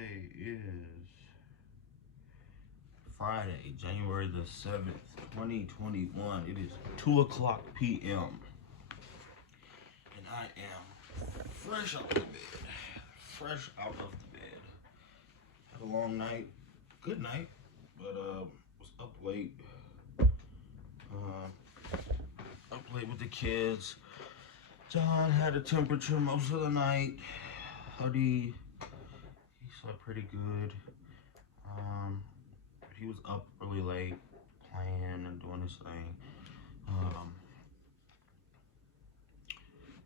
Today is Friday, January the 7th, 2021. It is 2 o'clock p.m. And I am fresh out of the bed. Fresh out of the bed. Had a long night. Good night. But was up late. Up late with the kids. John had a temperature most of the night. Huddy, he slept pretty good. He was up really late playing and doing his thing.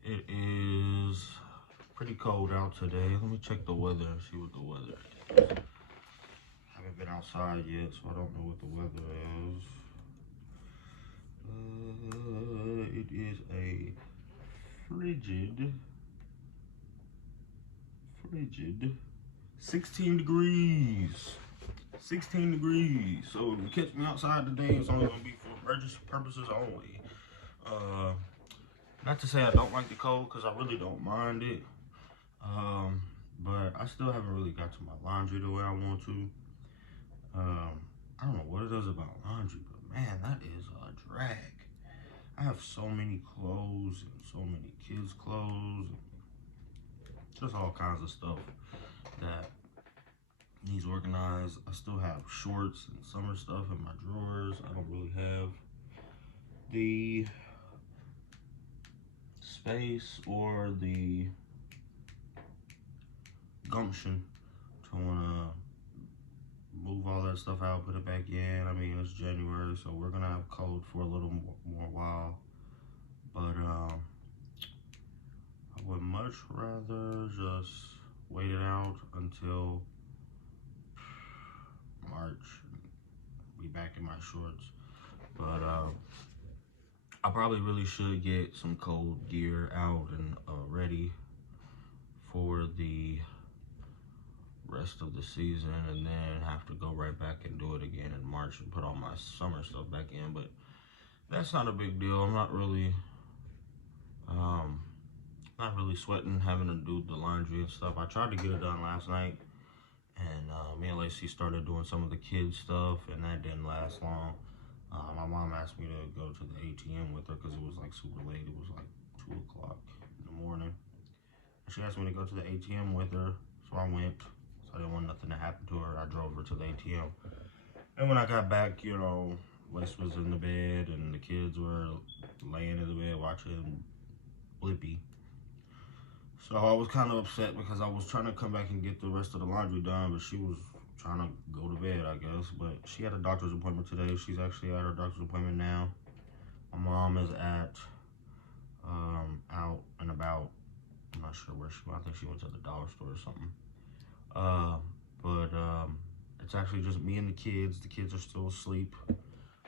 It is pretty cold out today. Let me check the weather and see what the weather is. Haven't been outside yet, so I don't know what the weather is. It is a frigid 16 degrees. 16 degrees. So if you catch me outside today, it's only gonna be for emergency purposes only. Not to say I don't like the cold, because I really don't mind it. But I still haven't really got to my laundry the way I want to. I don't know what it is about laundry, but man, that is a drag. I have so many clothes and so many kids' clothes, and just all kinds of stuff that needs organized. I still have shorts and summer stuff in my drawers. I don't really have the space or the gumption to want to move all that stuff out, put it back in. I mean, it's January, so we're gonna have cold for a little more while, but I would much rather just wait it out until March, be back in my shorts. But I probably really should get some cold gear out and ready for the rest of the season, and then have to go right back and do it again in March and put all my summer stuff back in. But that's not a big deal. I'm not really sweating having to do the laundry and stuff. I tried to get it done last night, and me and Lacey started doing some of the kids stuff, and that didn't last long. My mom asked me to go to the ATM with her because it was like super late. It was like 2 o'clock in the morning. She asked me to go to the ATM with her, so I went. So I didn't want nothing to happen to her. I drove her to the ATM. And when I got back, you know, Lace was in the bed and the kids were laying in the bed watching Blippi. So I was kind of upset because I was trying to come back and get the rest of the laundry done, but she was trying to go to bed, I guess. But she had a doctor's appointment today. She's actually at her doctor's appointment now. My mom is at out and about. I'm not sure where she went. I think she went to the dollar store or something. But it's actually just me and the kids. The kids are still asleep.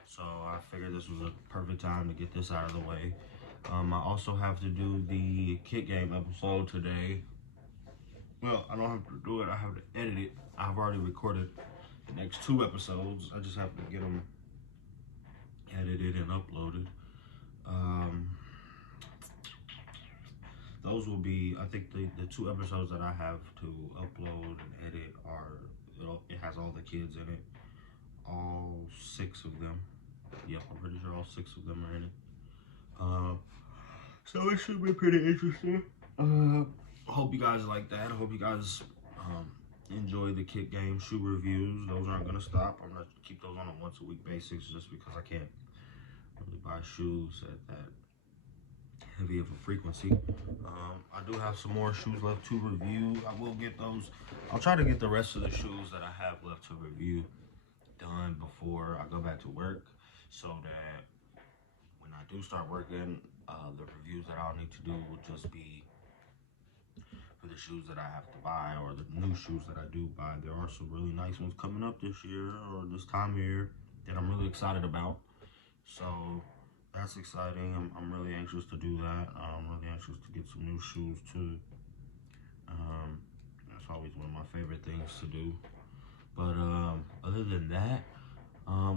So I figured this was a perfect time to get this out of the way. I also have to do the kit game episode today. Well, I don't have to do it. I have to edit it. I've already recorded the next 2 episodes. I just have to get them edited and uploaded. Those will be, I think the 2 episodes that I have to upload and edit it has all the kids in it. All 6 of them. Yep, I'm pretty sure all 6 of them are in it. So it should be pretty interesting. I hope you guys like that. I hope you guys enjoy the kit game shoe reviews. Those aren't gonna stop. I'm gonna keep those on a once-a-week basis just because I can't really buy shoes at that heavy of a frequency. I do have some more shoes left to review. I will get those. I'll try to get the rest of the shoes that I have left to review done before I go back to work, so that when I do start working, the reviews that I'll need to do will just be for the shoes that I have to buy, or the new shoes that I do buy. There are some really nice ones coming up this year, or this time of year, that I'm really excited about. So that's exciting. I'm really anxious to do that. I'm really anxious to get some new shoes too. That's always one of my favorite things to do. But other than that,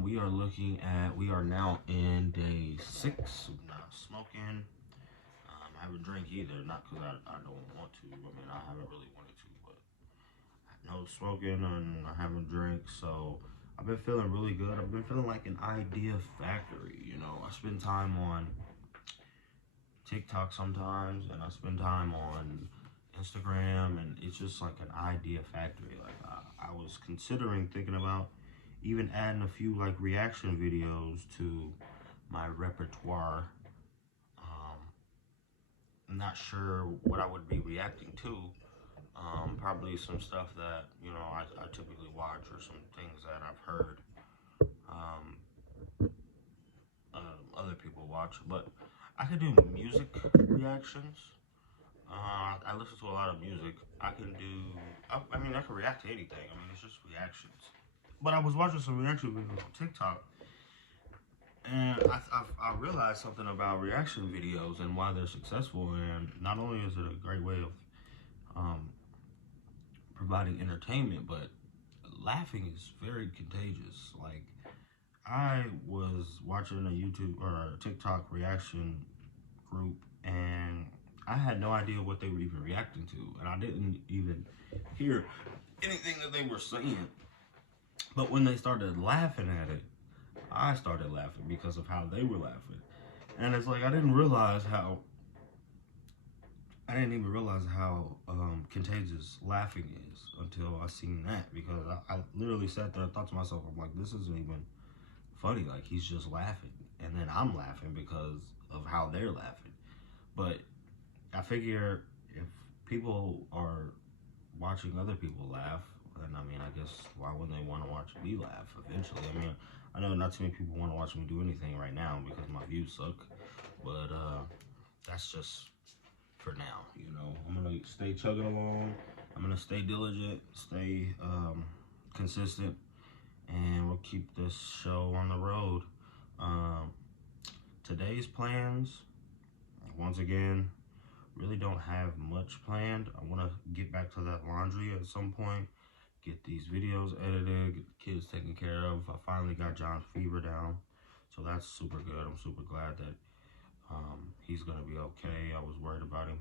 we are now in day 6 of not smoking. I haven't drank either, not because I don't want to. I mean, I haven't really wanted to, but no smoking and I haven't drank, so I've been feeling really good. I've been feeling like an idea factory, you know. I spend time on TikTok sometimes, and I spend time on Instagram, and it's just like an idea factory. Like I was considering thinking about even adding a few like reaction videos to my repertoire. I'm not sure what I would be reacting to. Probably some stuff that, you know, I typically watch, or some things that I've heard other people watch. But I could do music reactions. I listen to a lot of music. I can do, I mean, I can react to anything. I mean, it's just reactions. But I was watching some reaction videos on TikTok, and I realized something about reaction videos and why they're successful. And not only is it a great way of providing entertainment, but laughing is very contagious. Like, I was watching a YouTube or a TikTok reaction group, and I had no idea what they were even reacting to, and I didn't even hear anything that they were saying. But when they started laughing at it, I started laughing because of how they were laughing. And it's like I didn't even realize how contagious laughing is until I seen that, because I literally sat there and thought to myself, I'm like, this isn't even funny. Like, he's just laughing, and then I'm laughing because of how they're laughing. But I figure if people are watching other people laugh, then I mean, I guess why wouldn't they want to watch me laugh eventually? I mean, I know not too many people want to watch me do anything right now because my views suck, but that's just for now, you know. I'm gonna stay chugging along. I'm gonna stay diligent, stay consistent, and we'll keep this show on the road. Today's plans, once again, really don't have much planned. I want to get back to that laundry at some point, get these videos edited, get the kids taken care of. I finally got John's fever down, so that's super good. I'm super glad that he's gonna be okay. I was worried about him.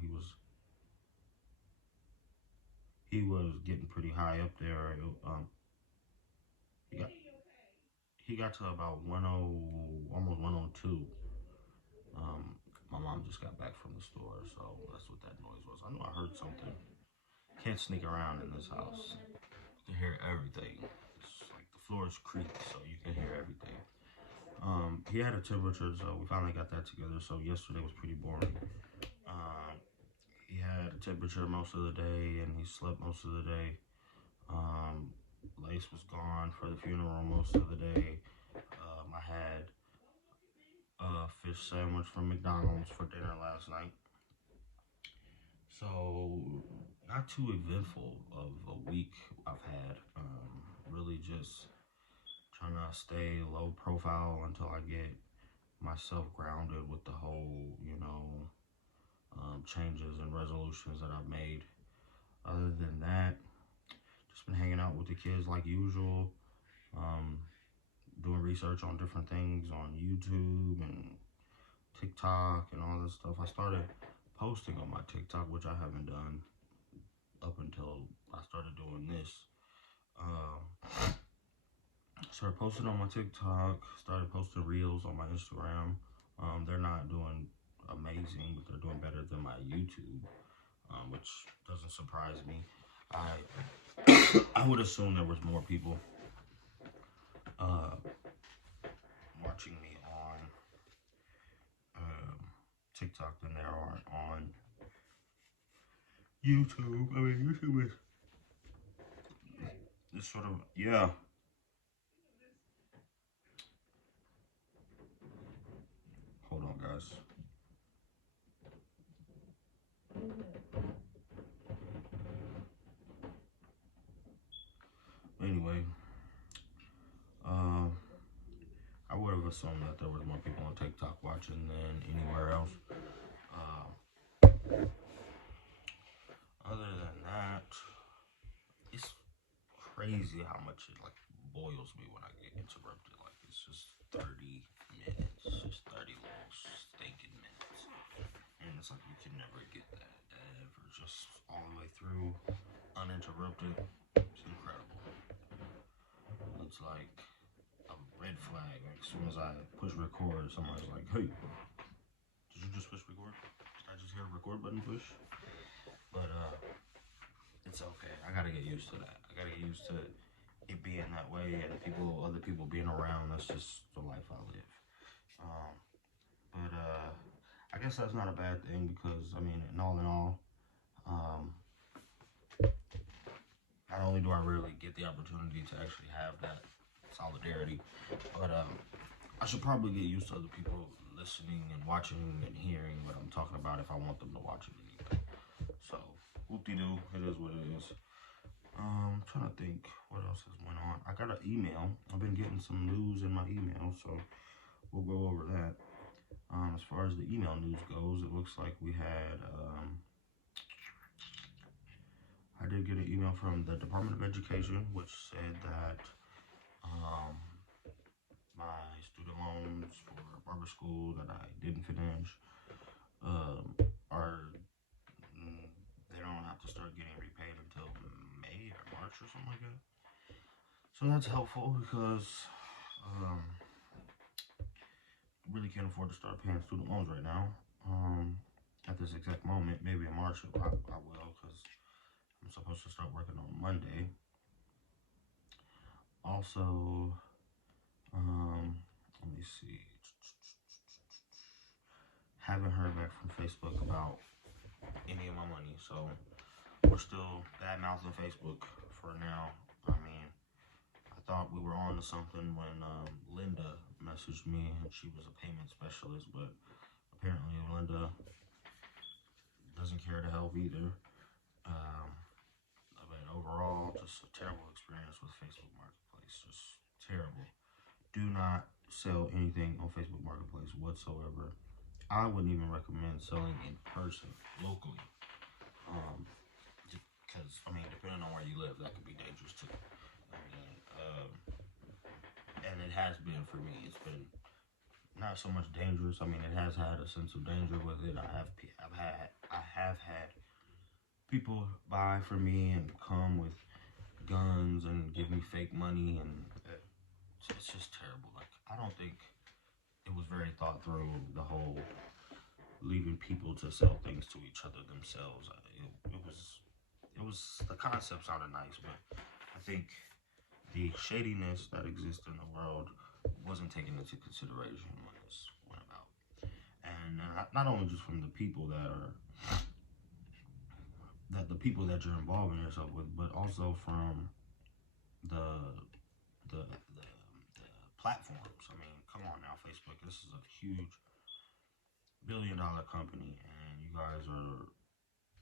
He was getting pretty high up there. He got he got to about 10, almost 102. My mom just got back from the store, so that's what that noise was. I know I heard something. Can't sneak around in this house. You can hear everything. It's like the floor is creaked, so you can hear everything. He had a temperature, so we finally got that together. So yesterday was pretty boring. He had a temperature most of the day, and he slept most of the day. Lace was gone for the funeral most of the day. I had a fish sandwich from McDonald's for dinner last night. So, not too eventful of a week I've had. Really just trying to stay low profile until I get myself grounded with the whole, you know, changes and resolutions that I've made. Other than that, just been hanging out with the kids like usual, doing research on different things on YouTube and TikTok and all this stuff. I started posting on my TikTok, which I haven't done up until I started doing this. Started posting on my TikTok, started posting reels on my Instagram. They're not doing amazing, but they're doing better than my YouTube, which doesn't surprise me. I would assume there was more people watching me on TikTok than there are on YouTube. I mean, YouTube is sort of, yeah. Hold on, guys. Anyway, I would have assumed that there was more people on TikTok watching than anywhere else. Other than that, it's crazy how much it like boils me when I get interrupted. Like, it's just 30 minutes, just 30 little stinking minutes, and it's like you can never get that ever, just all the way through uninterrupted. It's incredible. it's like a red flag. Like, as soon as I push record, somebody's like, hey, did you just push record? Did I just hear a record button push? But it's okay. I gotta get used to that. I gotta get used to it being that way and other people being around. That's just the life I live. But I guess that's not a bad thing because, I mean, in all, not only do I rarely get the opportunity to actually have that solidarity, but I should probably get used to other people listening and watching and hearing what I'm talking about if I want them to watch it anyway. So, whoop-de-doo, it is what it is. I'm trying to think what else has went on. I got an email. I've been getting some news in my email, so we'll go over that. As far as the email news goes, it looks like we had, I did get an email from the Department of Education, which said that my student loans for barber school that I didn't finish are, they don't have to start getting repaid until May or March or something like that. So that's helpful because really can't afford to start paying student loans right now. At this exact moment, maybe in March I will, because I'm supposed to start working on Monday. Also, let me see. Haven't heard back from Facebook about any of my money, so we're still bad mouthing Facebook for now. I mean, I thought we were on to something when Linda messaged me and she was a payment specialist, but apparently Linda doesn't care to help either. But overall, just a terrible experience with Facebook Marketplace. Just terrible. Do not sell anything on Facebook Marketplace whatsoever. I wouldn't even recommend selling in person, locally. Because, I mean, depending on where you live, that could be dangerous too. I mean, and it has been for me. It's been not so much dangerous. I mean, it has had a sense of danger with it. I have had people buy from me and come with guns and give me fake money, and it's just terrible. Like, I don't think it was very thought through, the whole leaving people to sell things to each other themselves. It was the concept sounded nice, but I think the shadiness that exists in the world wasn't taken into consideration when this went about. And not only just from the people that you're involving yourself with, but also from the platforms. I mean, come on now, Facebook. This is a huge billion-dollar company, and you guys are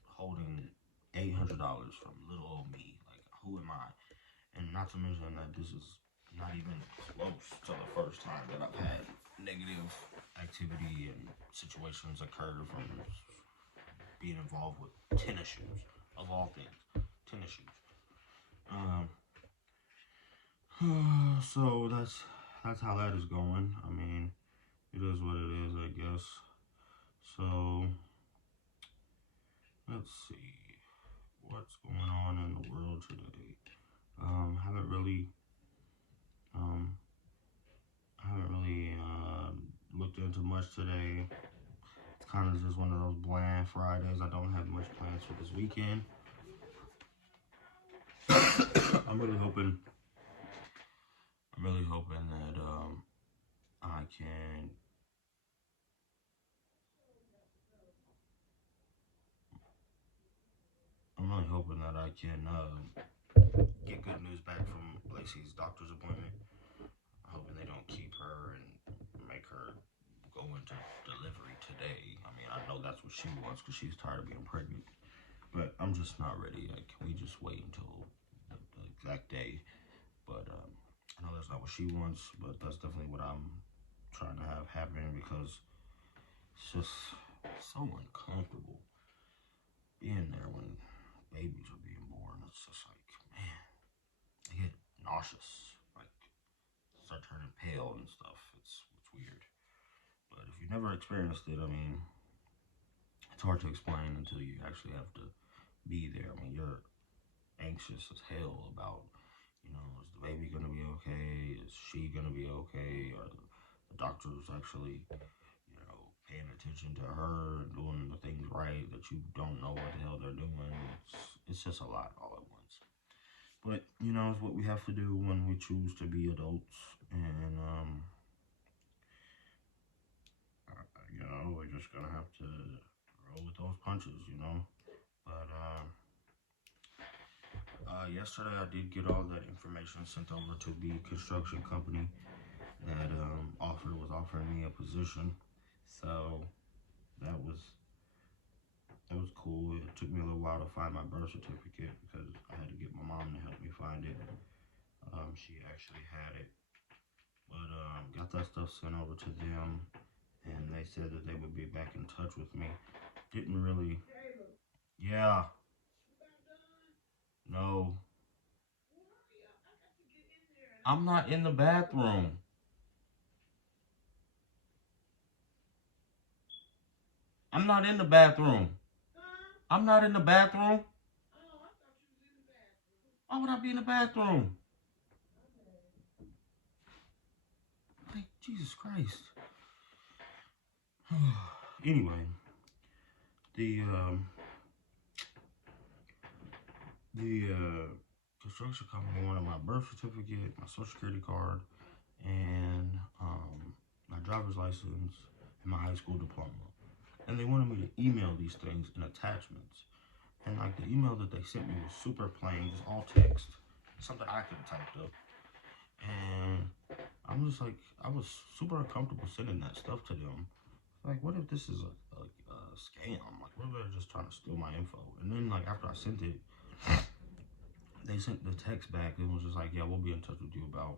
holding $800 from little old me. Like, who am I? And not to mention that this is not even close to the first time that I've had negative activity and situations occur from being involved with tennis shoes, of all things, tennis shoes. So that's how that is going. I mean, it is what it is, I guess. So let's see what's going on in the world today. Haven't really looked into much today. It's kind of just one of those bland Fridays. I don't have much plans for this weekend. I'm really hoping that I can get good news back from Lacey's doctor's appointment. I'm hoping they don't keep her and make her go into delivery today. I mean, I know that's what she wants because she's tired of being pregnant. But I'm just not ready. Like, can we just wait until the exact day? But I know that's not what she wants, but that's definitely what I'm trying to have happen, because it's just so uncomfortable being there when babies are being born. It's just like, man, I get nauseous, like start turning pale and stuff. It's weird. But if you've never experienced it, I mean, it's hard to explain until you actually have to be there. I mean, you're anxious as hell about, is the baby gonna be okay? is she gonna be okay? Or the doctors actually, paying attention to her and doing the things right that you don't know what the hell they're doing? It's just a lot all at once. But, it's what we have to do when we choose to be adults. And, we're just gonna have to roll with those punches. But, yesterday I did get all that information sent over to the construction company that was offering me a position. So that was cool. It took me a little while to find my birth certificate because I had to get my mom to help me find it. She actually had it, but got that stuff sent over to them, and they said that they would be back in touch with me. Didn't really. Yeah. No. I'm not in the bathroom. I'm not in the bathroom. I'm not in the bathroom. Why would I be in the bathroom? Like, Jesus Christ. Anyway, the construction company wanted my birth certificate, my social security card, and my driver's license and my high school diploma. And they wanted me to email these things in attachments. And like the email that they sent me was super plain, just all text, something I could have typed up. And I'm just like, I was super uncomfortable sending that stuff to them. Like, what if this is a scam? Like, what if they're just trying to steal my info? And then, like, after I sent it, they sent the text back. It was just like, yeah, we'll be in touch with you about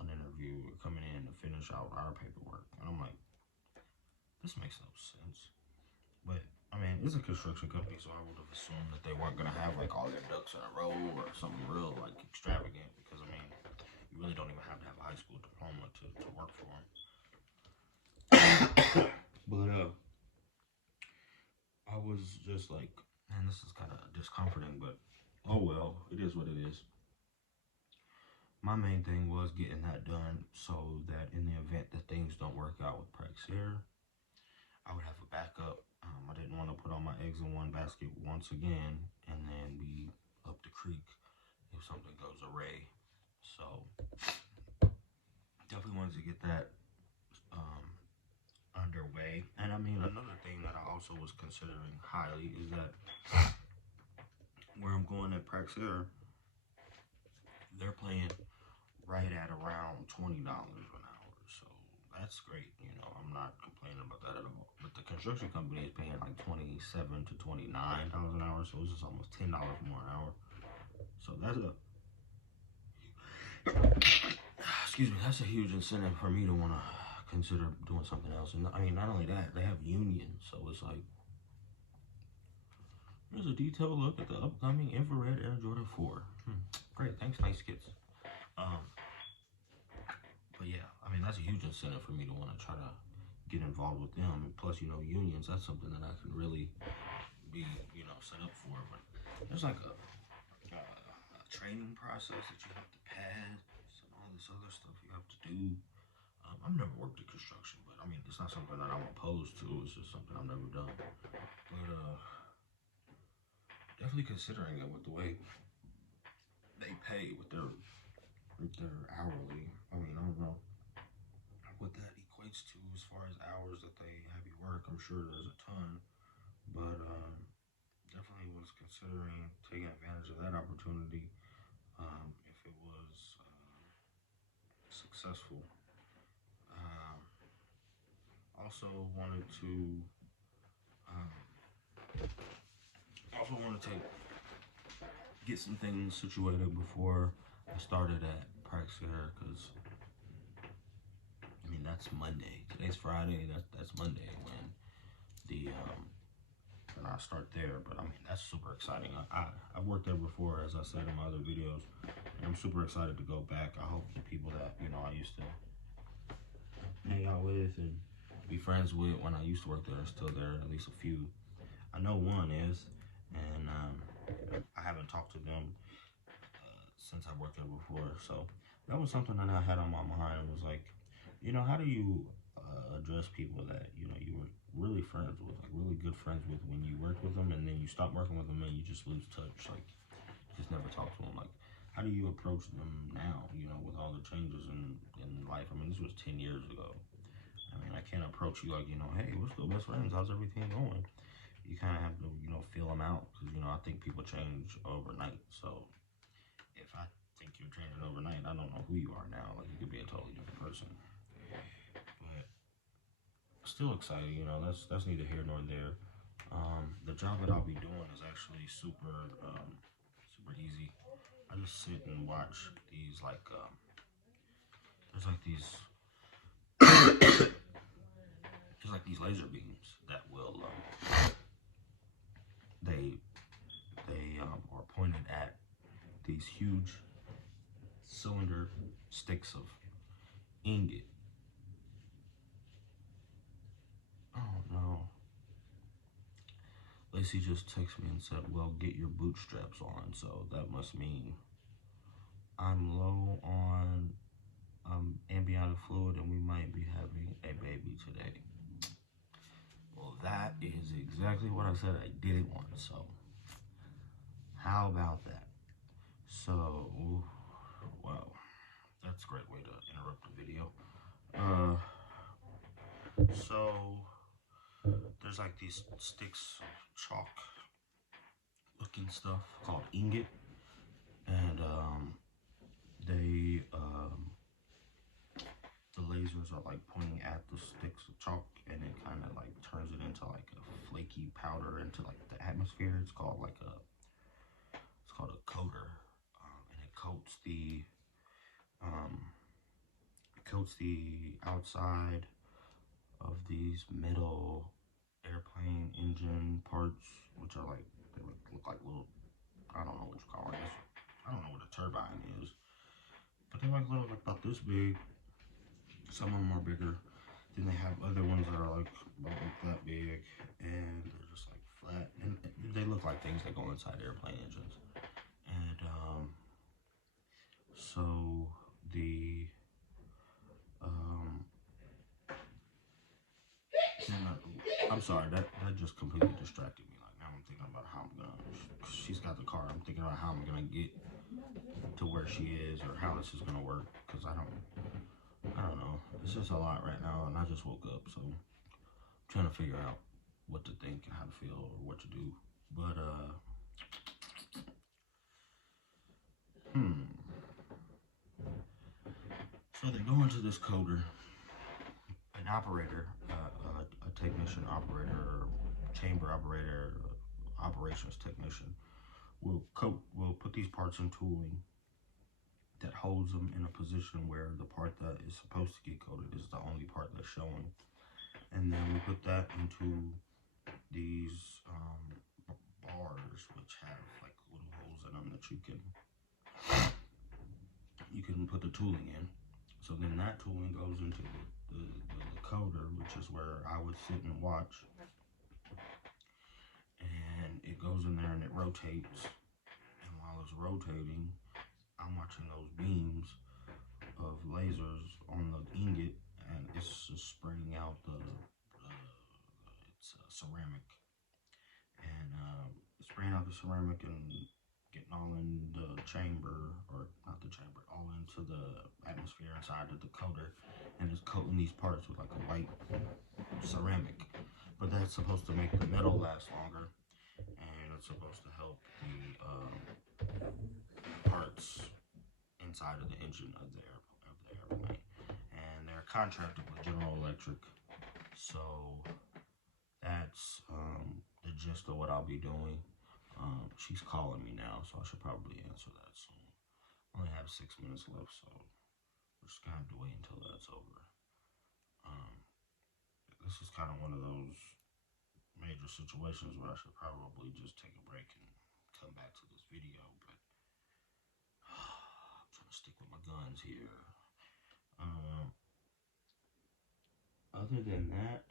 an interview coming in to finish out our paperwork. And I'm like, this makes no sense. But, I mean, it's a construction company, so I would have assumed that they weren't going to have, like, all their ducks in a row or something real, like, extravagant. Because, I mean, you really don't even have to have a high school diploma to work for them. But, I was just like, man, this is kind of discomforting, but oh well, it is what it is. My main thing was getting that done so that in the event that things don't work out with Praxair, I would have a backup. I didn't want to put all my eggs in one basket once again and then be up the creek if something goes awry. So definitely wanted to get that underway. And I mean, another thing that I also was considering highly is that where I'm going at Praxair, they're playing right at around $20 an hour. So that's great. I'm not complaining about that at all. But the construction company is paying like $27 to $29 an hour. So it's just almost $10 more an hour. So that's that's a huge incentive for me to want to consider doing something else. And I mean, not only that, they have unions. So it's like, here's a detailed look at the upcoming infrared Air Jordan 4. Great, thanks, nice kids. But yeah, I mean, that's a huge incentive for me to want to try to get involved with them. And plus, unions, that's something that I can really be, set up for. But there's like a training process that you have to pass and all this other stuff you have to do. I've never worked in construction, but I mean, it's not something that I'm opposed to. It's just something I've never done. But definitely considering it with the way they pay with their hourly. I mean, I don't know what that equates to as far as hours that they have you work. I'm sure there's a ton, but definitely was considering taking advantage of that opportunity if it was successful. Also wanted to get some things situated before I started at Praxair, because I mean, that's Monday. Today's Friday. That's Monday when I start there. But I mean, that's super exciting. I've worked there before, as I said in my other videos, and I'm super excited to go back. I hope the people that I used to hang out with and be friends with when I used to work there are still there. At least a few. I know one is, and I haven't talked to them since I worked there before. So that was something that I had on my mind. It was like, how do you address people that you were really friends with, like really good friends with when you work with them, and then you stop working with them and you just lose touch, like just never talk to them. Like, how do you approach them now? With all the changes in life. I mean, this was 10 years ago. I mean, I can't approach you like, hey, we're still best friends. How's everything going? You kind of have to, feel them out because I think people change overnight. So if I think you're changing overnight, I don't know who you are now. Like, you could be a totally different person. But still excited, that's neither here nor there. The job that I'll be doing is actually super easy. I just sit and watch these there's like these there's like these laser beams that will they are pointed at these huge cylinder sticks of ingot. Oh no. Lacey just texted me and said, well, get your bootstraps on. So that must mean I'm low on amniotic fluid and we might be having a baby today. Well, that is exactly what I said I didn't want. So how about that? So, wow, that's a great way to interrupt the video. So there's like these sticks of chalk looking stuff called ingot, and the lasers are like pointing at the sticks of chalk, and it kind of like turns it into like a flaky powder into like the atmosphere. It's called a coater, and it coats the outside of these metal airplane engine parts, which are like they look like little, I don't know what you call it. I don't know what a turbine is, but they're like little, like about this big. Some of them are bigger. Then they have other ones that are like about that big, and they're just like flat, and they look like things that go inside airplane engines. And so the I'm sorry, that just completely distracted me. Like, now I'm thinking about how I'm gonna. She's got the car. I'm thinking about how I'm gonna get to where she is, or how this is gonna work. Cause I don't know. It's just a lot right now, and I just woke up, so I'm trying to figure out what to think and how to feel or what to do. But so they go into this coder. An operator, a technician operator, chamber operator, operations technician will put these parts in tooling that holds them in a position where the part that is supposed to get coated is the only part that's showing. And then we put that into these bars, which have like little holes in them that you can put the tooling in. So then that tooling goes into the coder, which is where I would sit and watch. And it goes in there and it rotates. And while it's rotating, I'm watching those beams of lasers on the ingot, and it's just spraying out it's ceramic, and spraying out the ceramic and getting all in the chamber, or not the chamber, all into the atmosphere inside of the coater, and it's coating these parts with like a white ceramic. But that's supposed to make the metal last longer, and it's supposed to help the parts inside of the engine of the airplane. And they're contracted with General Electric, so that's the gist of what I'll be doing. She's calling me now, so I should probably answer that soon. I only have 6 minutes left, so we're just gonna have to wait until that's over. This is kind of one of those major situations where I should probably just take a break and come back to this video, but I'm trying to stick with my guns here. Other than that,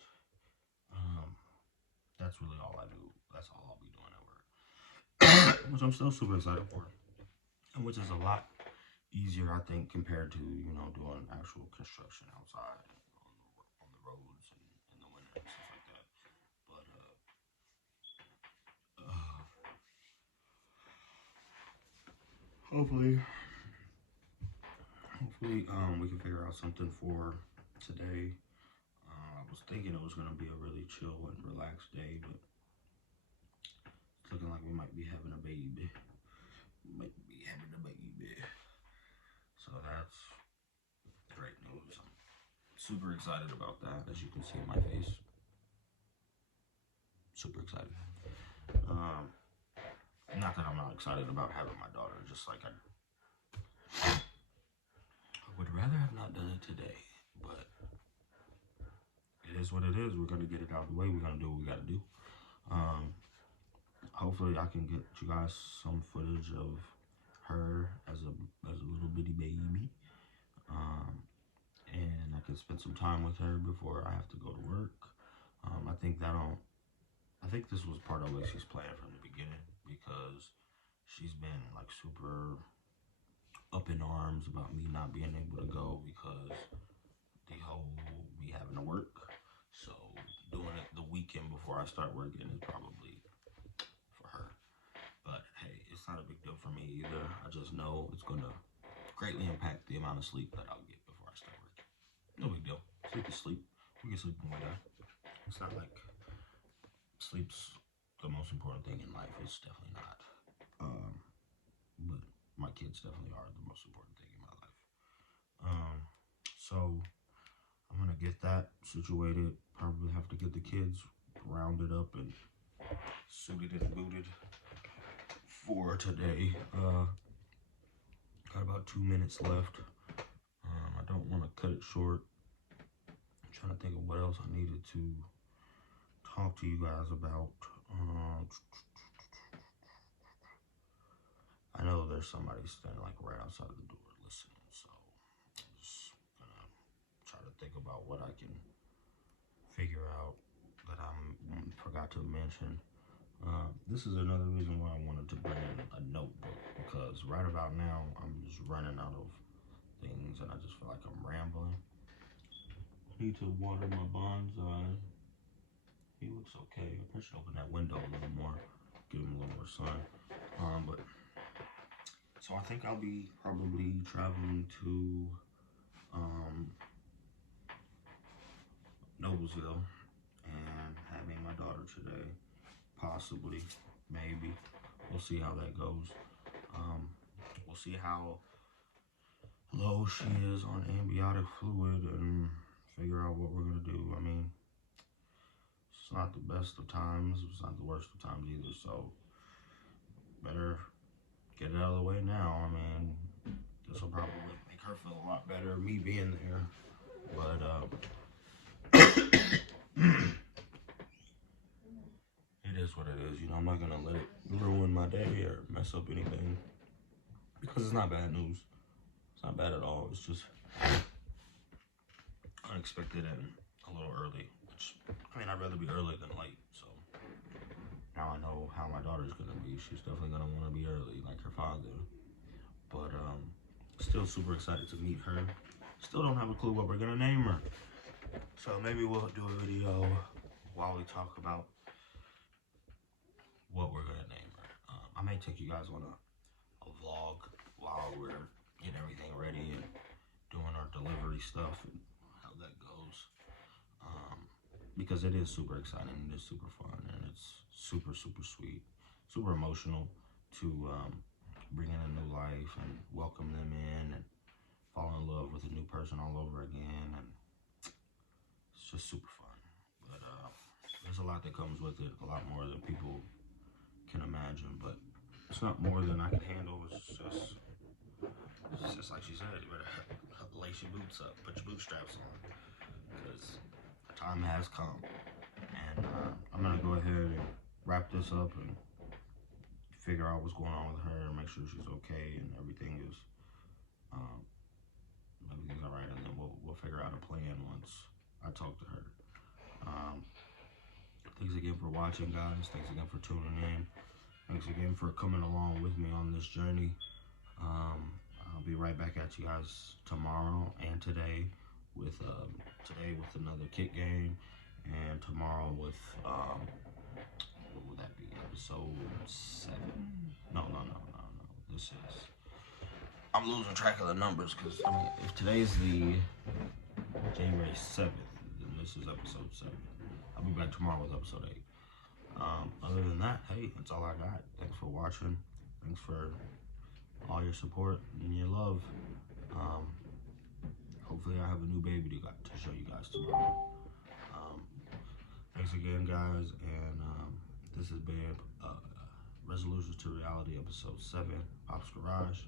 that's really all I do. That's all I'll be doing at work, which I'm still super excited for. and which is a lot easier, I think, compared to, you know, doing actual construction outside on the roads and in the winter and stuff like that. But hopefully, we can figure out something for today. I was thinking it was gonna be a really chill and relaxed day, but it's looking like we might be having a baby. So that's great news. I'm super excited about that, as you can see in my face. Super excited. Not that I'm not excited about having my daughter, just like I would rather have not done it today, but it is what it is. We're gonna get it out of the way. We're gonna do what we gotta do. Hopefully, I can get you guys some footage of her as a little bitty baby, and I can spend some time with her before I have to go to work. I think this was part of what she's planned from the beginning, because she's been like super up in arms about me not being able to go because the whole me having to work. So doing it the weekend before I start working is probably for her. But hey, it's not a big deal for me either. I just know it's gonna greatly impact the amount of sleep that I'll get before I start working. No big deal. Sleep is sleep. We can sleep when we're done. It's not like sleep's the most important thing in life. It's definitely not. But my kids definitely are the most important thing in my life. So I'm gonna get that situated. Probably have to get the kids rounded up and suited and booted for today. Got about 2 minutes left. I don't want to cut it short. I'm trying to think of what else I needed to talk to you guys about. I know there's somebody standing like right outside the door listening, so I'm just gonna try to think about what I can figure out that I forgot to mention. This is another reason why I wanted to bring in a notebook, because right about now I'm just running out of things and I just feel like I'm rambling. I need to water my bonsai. He looks okay. I should open that window a little more, give him a little more sun. But so I think I'll be probably traveling to Noblesville and having my daughter today. Possibly, maybe. We'll see how that goes. We'll see how low she is on amniotic fluid and figure out what we're gonna do. I mean, it's not the best of times. It's not the worst of times either. So better get it out of the way now. I mean, this will probably make her feel a lot better, me being there. But it is what it is. You know, I'm not gonna let it ruin my day or mess up anything, because it's not bad news. It's not bad at all. It's just unexpected and a little early. Which, I mean, I'd rather be early than late. So now I know how my daughter's gonna be. She's definitely gonna want to be early, like her father. But still super excited to meet her. Still don't have a clue what we're gonna name her. So maybe we'll do a video while we talk about what we're gonna name her. I may take you guys on a vlog while we're getting everything ready and doing our delivery stuff and how that goes. Because it is super exciting, it is super fun, and it's super, super sweet, super emotional to bring in a new life and welcome them in and fall in love with a new person all over again. And it's just super fun. But there's a lot that comes with it, a lot more than people can imagine, but it's not more than I can handle. It's just like she said, you better lace your boots up, put your bootstraps on, because the time has come. And I'm gonna go ahead and wrap this up and figure out what's going on with her and make sure she's okay and everything's all right, and then we'll figure out a plan once I talk to her. Thanks again for watching, guys. Thanks again for tuning in. Thanks again for coming along with me on this journey. I'll be right back at you guys tomorrow and today with another kick game, and tomorrow with what would that be? Episode 7? No. This is, I'm losing track of the numbers because if today's the January 7th, then this is episode 7. I'll be back tomorrow with episode 8. Other than that, hey, that's all I got. Thanks for watching. Thanks for all your support and your love. Hopefully I have a new baby to show you guys tomorrow. Thanks again, guys, and this has been Resolutions to Reality, episode 7, Popz Garage.